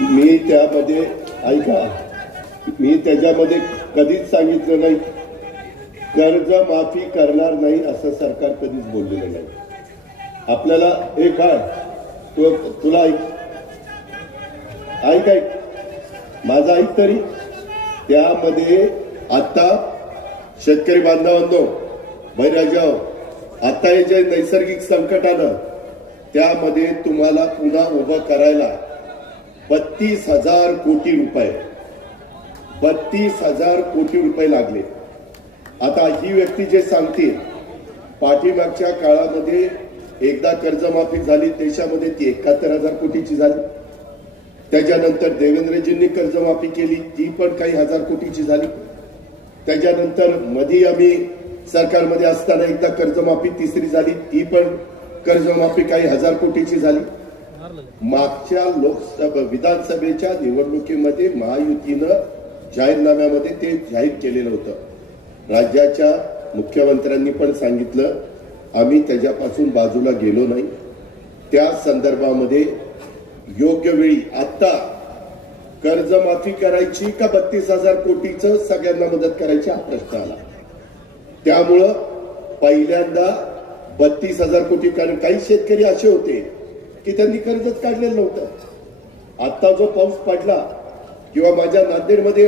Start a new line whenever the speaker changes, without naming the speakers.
मी त्यामध्ये ऐका मी त्याच्यामध्ये कधीच सांगितलं नाही. कर्ज माफी करणार नाही असं सरकार कधीच बोललेलं नाही. आपल्याला एक काय? तू तुला ऐक. ऐक ऐक. माझा ऐक तरी. त्यामध्ये आता शेतकरी बांधवांनो बैराजाव आता हे जे नैसर्गिक संकट आलं त्यामध्ये तुम्हाला पुन्हा उभं करायला बत्तीस हजार कोटी रुपये. बत्तीस हजार कोटी रुपये लागले. आता ही व्यक्ती जे सांगते पाठीमागच्या काळामध्ये एकदा कर्जमाफी झाली देशामध्ये ती एकाहत्तर हजार कोटीची झाली. त्याच्यानंतर देवेंद्रजींनी कर्जमाफी केली ती पण काही हजार कोटीची झाली. त्याच्यानंतर मधी आम्ही सरकारमध्ये असताना एकदा कर्जमाफी तिसरी झाली ती पण कर्जमाफी काही हजार कोटीची झाली. मागच्या लोकसभा विधानसभेच्या निवडणुकीमध्ये महायुतीनं जाहीरनाम्यामध्ये ते जाहीर केलेलं होतं. राज्याच्या मुख्यमंत्र्यांनी पण सांगितलं आम्ही त्याच्यापासून बाजूला गेलो नाही. त्या संदर्भामध्ये योग्य वेळी आता कर्जमाफी करायची का बत्तीस हजार कोटीचं सगळ्यांना मदत करायची हा प्रश्न आला. त्यामुळं पहिल्यांदा बत्तीस हजार कोटी कारण काही शेतकरी असे होते की त्यांनी कर्जच काढलेलं नव्हतं. आता जो पाऊस पडला किंवा माझ्या नांदेडमध्ये